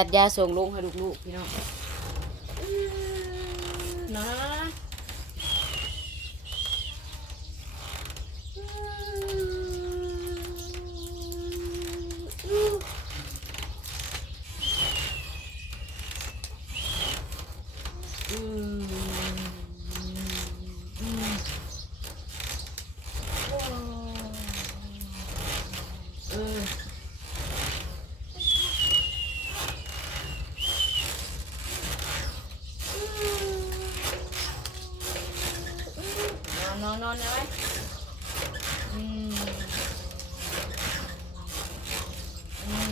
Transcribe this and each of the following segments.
จัดยาส่งลงให้ลูกๆพี่น้องนะอืมอืมเออ นอนนอนนอนได้ไหมอืมอืม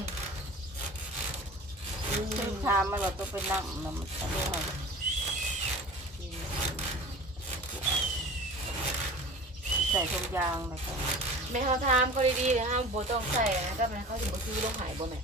อื ซึ่ง ม ชามมันเราต้องไปนั่งนะมันจะไม่เอาใส่ทุกอยางเลยค่ะ แม่เขาทำเขาดีๆเลยห้ามโบต้องใส่นะแต่แม่เขาถึงบ่คือลงหายบ่แม่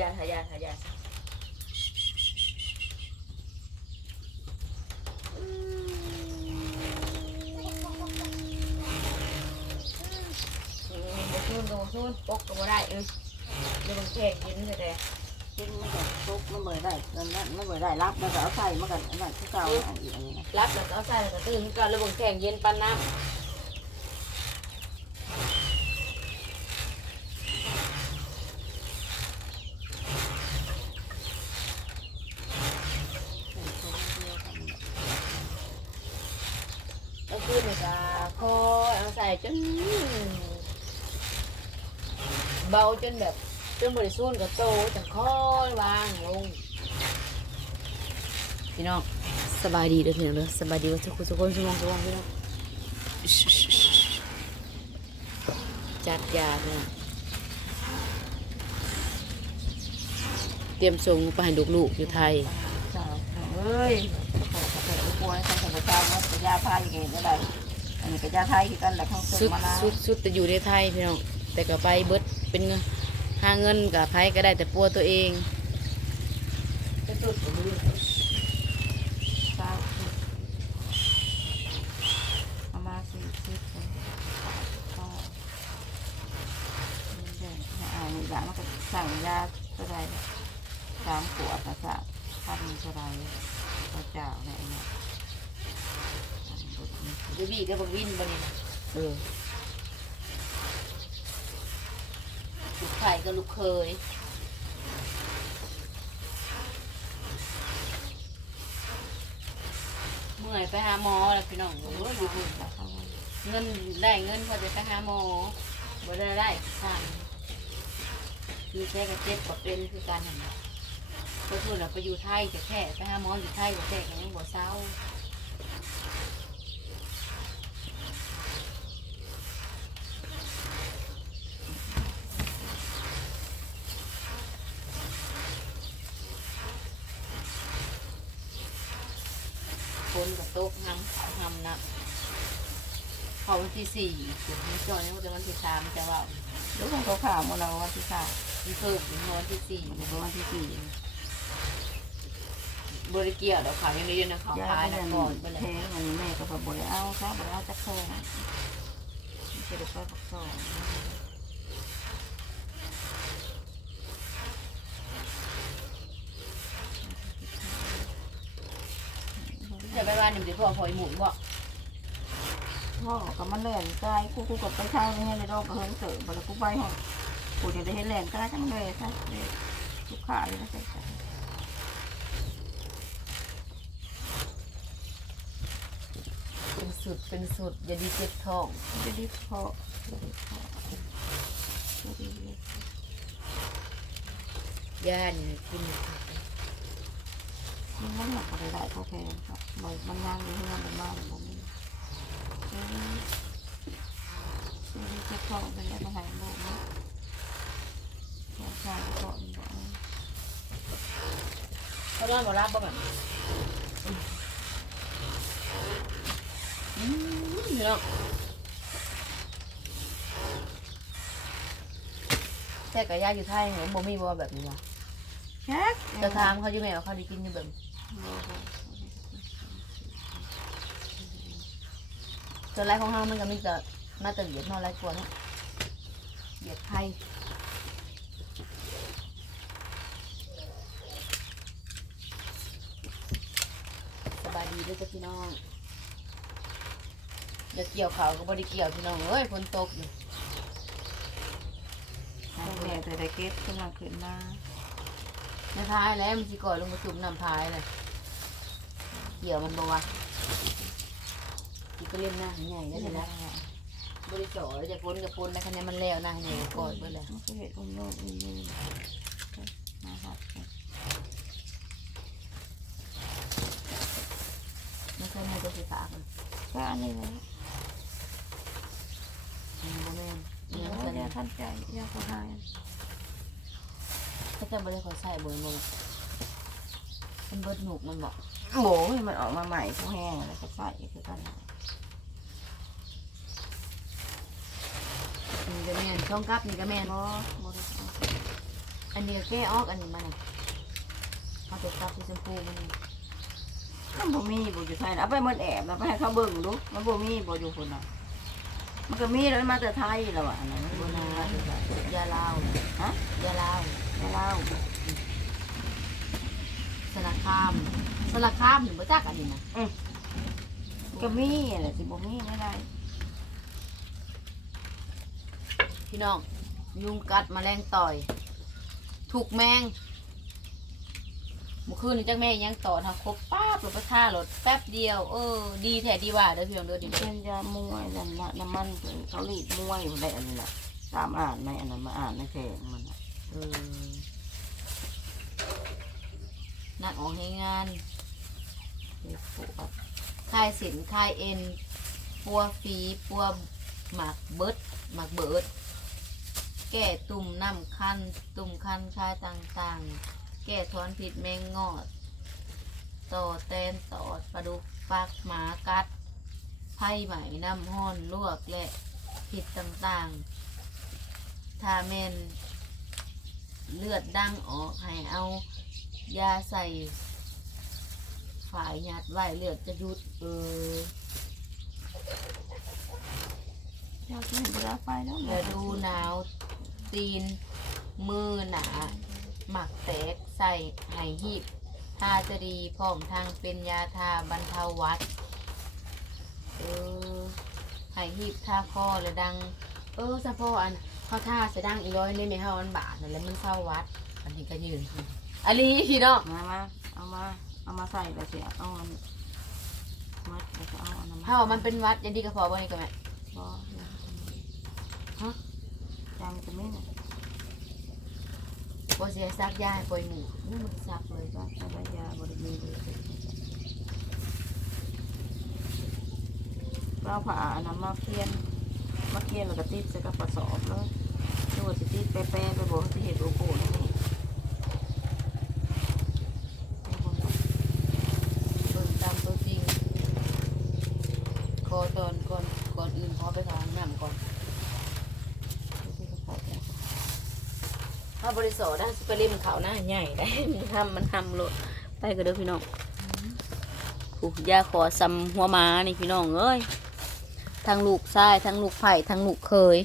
ยาทายาทายาอืมบ่ซูนก็บ่ซูนปกก็บ่ได้เออเดี๋ยวมันแข็งกินแต่กินมันก็ซุกมันเมื่อได้นั่นนั่นมันเมื่อได้รับมันก็เอาใส่มันกันอันนั้นที่เก่าอันอีกอันนี้นะรับแล้วก็เอาใส่แล้วก็ตื่นก็แล้วบ่แข็งเย็นปานน้ำ แล้วคืนนี่ก็คอยเอาใส่ จนเบาจนแบบจนบริสุทธิ์กับโตจังคอยวางลงพี่น้องสบายดีเด้อพี่น้องเด้อสบายดีว่าทุกคนทุกคนสมองสมองพี่น้องจัดยาพี่น้องเตรียมส่งไปให้ลูกๆอยู่ไทยเจ้าเอ้ยขอขอขอป่วยใส่ขอเจ้าว่าจะยาพายยังไงได้อั นนี้ก็ยาไทยคือกันแหละทั้งสุสุดดมาแล้วสุดสุดแต่อยู่ในไทยพี่น้องแต่ก็ไปเบิดเป็นเงินหาเงินกับไผก็ได้แต่ปัวตัวเองเป็นสุดของมือเจ้าเอามาสี่สิบก็เดินอ่านี่ยามันก็สั่งยาตัวใดสามขวดนะจ๊ะพันตัวใดตัวเจ้าเนี่ยเนี่ย เบบี้ก็บักวินบ่นี่เออลูกไข่ก็ลูกเคยเมื่อยไปหาหมอแล้วพี่น้องโอ้ยอยู่พุ่นแล้วเขาว่าเงินได้เงินพอจะไปหาหมอบ่ได้ได้สั่นคือแค่กระเจ็บกับเป็นคือการหันน่ะก็คือเราไปอยู่ไทยจะแค่ไปหาหมออยู่ไทยก็แค่ยังบ่เศร้า นกับโต๊ะทำทำนะเขาวันที่สี่ถึงจอยนี่วันวันที่สามจะว่าลูกของเขาข่าวมาเราวันที่ข่าวมันเพิ่มถึงวันที่สี่มันเป็นวันที่สี่บริเกียวเดี๋ยวเขายังไม่ยืนนะเขายาพายก็นะยังก่อนไปเลยแพงอันนี้แม่ก็บอกเลยเอาซะบอกเอาจักแพงจะได้ไปปักซอง จะไปว่าหนึ่งเดี๋ยวพ่อพอยหมุนบอกพ่อกับมันแล่นใกล้กูกูกับไปเช่าเนี่ยในรอบเฮินเสริมบแล้วกูไปห้องกูจะได้เห็นแล่นใกล้จังเลยซะเลยลูกค้าเลยนะใส่ใจเป็นสุดเป็นสุด อย่าดีเจ็บท้องจะดีพอจะดีพอจะดีเลยย่านกิน มันมันหนักอะไรได้เขาแพงครับมันมันนั่งอยู่ที่นั่นมันมากผมเออซื้อเจ็บท้องเป็นอะไรมาหายโรคเนาะแค่ชาก็ก่อนบอกเขานอนบ่รับบ่แบบอืมเนาะแต่กับย่าอยู่ไทยเหรอบ่มีบ่แบบนี้วะแค่จะถามเขาอยู่ไหมว่าเขาได้กินอยู่แบบ ส่วไรของเฮามันก็มีแต่มาแต่เหยียดนอไรกลัวเนาะเหยียดไทยสบายดีด้วยจ้ะพี่น้องอย่าเกี่ยวเขาก็บ่ได้เกี่ยวพี่น้องเอ้ยฝนตกอยู่แม่แต่ได้เก็บขึ้นมาขึ้นมาในท้ายแล้วมันสิก่อลงมาจุ่มน้ำพายเลย เกี่ยวมันบ่วะที่ก็เล่นหน้าใหญ่ได้ได้เลยแล้นะวบริจาคแล้วจะปนกับปนนะคะแนนมันแล้วนะใหญ่ก่อนเบิ่เลยมันก็เห็ดอุ้มโลกอุ้มมือมาครับไม่ใช่แม่ตัวสีฟ้ามันก็อันนี้เลยอืมบ่แม่นเดี๋เนี่ยยวมันจะเดี๋ยวท่านใจเดี๋ยวเขาหายเขาจะบริขอใส่เบนบ่มันเบิดหนุกมันบอก โอ้มันออกมาใหม่เขาแห้งแล้วก็ใส่คือกันนี่ก็แม่นช่องกับนี่ก็แม่นบ่บ่ได้เอาอันนี้ก็แก้ออกอันนี้มันน่ะเอาตัวกับที่ชมพูมันนี่มันบ่มีบ่อยู่ไทยนะเอาไปหมดแอบนะไปให้เขาเบิ่งดูมันบ่มีบ่อยู่คนน่ะมันก็มีแล้วมาแต่ไทยแล้วอะอันนั้นมันโบบ่นานาอยู่ไทยยาลาวฮะยาลาวไม่เล่าสลักข้าม สลักข้ามถึงบ่จักอันนี้นะก็มีแหละสิบ่มีไม่ได้พี่น้องยุงกัดแมลงต่อย ถูกแมงเมื่อคืนนี้จักแม่ยังต่อทำครบป้าบหรือประท่ารถแป๊บเดียวเออดีแท้ดีว่าเด้อพี่น้องเด้อดีเป็นยามวยนั่นน่ะน้ำมันเขารีดมวยได้อันนี้แหละตามอ่านในอันนั้นมาอ่านในแข่งมันน่ะเออนักออกให้งาน เจ็บปวดคลายสินคลายเอ็นปัวฝีปัวหมากเบิดหมากเบิด แก้ตุ่มน้ำคันตุ่มคันคลายต่างๆ แก้ถอนผิดแมงงอด ต่อแตนตอดปลาดุกปากหมากัดไผ่ไหมน้ำห้อนลวกและผิดต่างๆ ถ้าแมนเลือดดังออกให้เอายาใส่ ฝ่ายยัดไว้เลือดจะหยุดเออเจ้าที่เห็นเวลาไปแล้วแล้วดูหนาวตีนมือหนาหมักแตกใส่ไหหีบทาจะดีพร้อมทางเป็นยาทาบรรเทาหวัดเออไหหีบทาคอแล้วดัง เออสะโพกอันเขาท่าเสยดังอีร้อยนี่ไม่เท่าอันบาทนั่นแหล้วมันเศร้าวัดอันนี้ก็ยืนอันนี้พี่น้องมามาเอามา เอามาใส่แล้วสิเอาอันมัดแล้วก็เอาอันนั้นถ้าว่ามันเป็นวัดอยังดีก็พอบ่นี่ก็แม่บ่ฮะยังจะไม่น่ะบ่เสียซักยาให้ปล่อยหมูนี่มันซักเลยก็ใช้ยาบริมีเลยก็เอาผ้าอันนั้นมาเคียนมาเคียนแล้วก็ติดใส่กับกระสอบเลยตัวสิติดแปะๆไปบอกที่เห็นโลโก้นี่นี่ เบิ่งตามตัวจริง ขอตอนก่อนก่อนอื่นขอไปทาน้ำก่อนที่กระสอนถ้าบริสุทธิ์นะไปเล่มเขาหน้าใหญ่ได้มันทำมันทำโลดไปก็เด้อพี่น้องผูกยาขอซำหัวหมานี่พี่น้องเอ้ยทั้งลูกชายทั้งลูกไผ่ทั้งลูกเคย